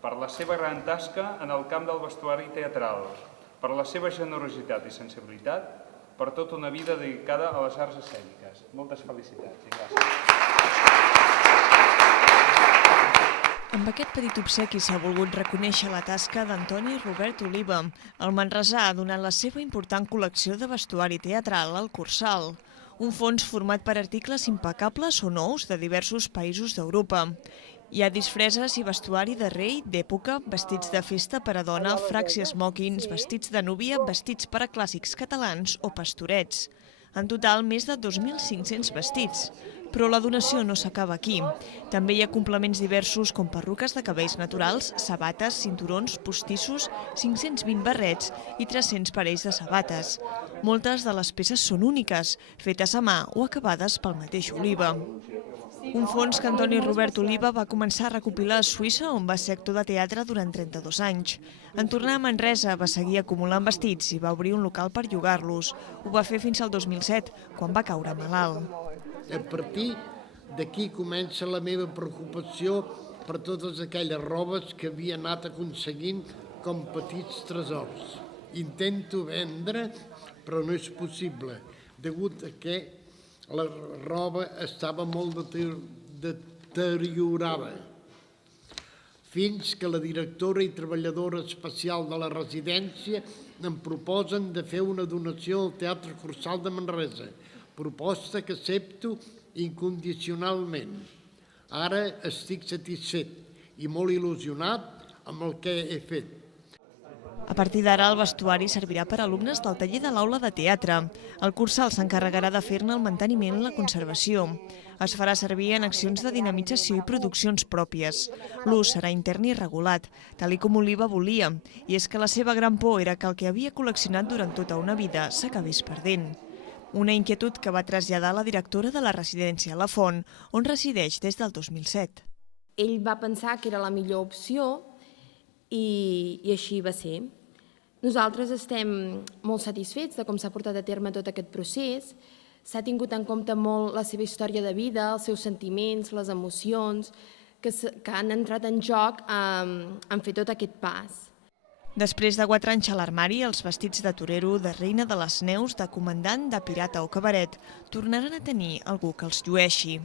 per la seva gran tasca en el camp del vestuari teatral, per la seva generositat i sensibilitat, per tota una vida dedicada a les arts escèniques. Moltes felicitats i gràcies. Amb aquest petit obsequi s'ha volgut reconèixer la tasca d'Antoni Robert Oliva. El manresà ha donat la seva important col·lecció de vestuari teatral al Cursal, un fons format per articles impecables o nous de diversos països d'Europa. Hi ha disfresses i vestuari de rei, d'època, vestits de festa per a dona, fracs i esmòquins, vestits de núvia, vestits per a clàssics catalans o pastorets. En total, més de 2.500 vestits. Però la donació no s'acaba aquí. També hi ha complements diversos com perruques de cabells naturals, sabates, cinturons, postissos, 520 barrets i 300 parells de sabates. Moltes de les peces són úniques, fetes a mà o acabades pel mateix Oliva. Un fons que Antoni Robert Oliva va començar a recopilar a Suïssa, on va ser actor de teatre durant 32 anys. En tornar a Manresa va seguir acumulant vestits i va obrir un local per llogar-los. Ho va fer fins al 2007, quan va caure malalt. A partir d'aquí comença la meva preocupació per totes aquelles robes que havia anat aconseguint com petits tresors. Intento vendre, però no és possible, degut a que la roba estava molt deteriorada, fins que la directora i treballadora especial de la residència em proposen de fer una donació al Teatre Cursal de Manresa, proposta que accepto incondicionalment. Ara estic satisfet i molt il·lusionat amb el que he fet. A partir d'ara, el vestuari servirà per a alumnes del taller de l'aula de teatre. El Cursal s'encarregarà de fer-ne el manteniment i la conservació. Es farà servir en accions de dinamització i produccions pròpies. L'ús serà intern i regulat, tal com Oliva volia, i és que la seva gran por era que el que havia col·leccionat durant tota una vida s'acabés perdent. Una inquietud que va traslladar la directora de la residència La Font, on resideix des del 2007. Ell va pensar que era la millor opció i així va ser. Nosaltres estem molt satisfets de com s'ha portat a terme tot aquest procés. S'ha tingut en compte molt la seva història de vida, els seus sentiments, les emocions, que han entrat en joc en fer tot aquest pas. Després de 4 anys a l'armari, els vestits de torero, de reina de les neus, de comandant, de pirata o cabaret tornaran a tenir algú que els llueixi.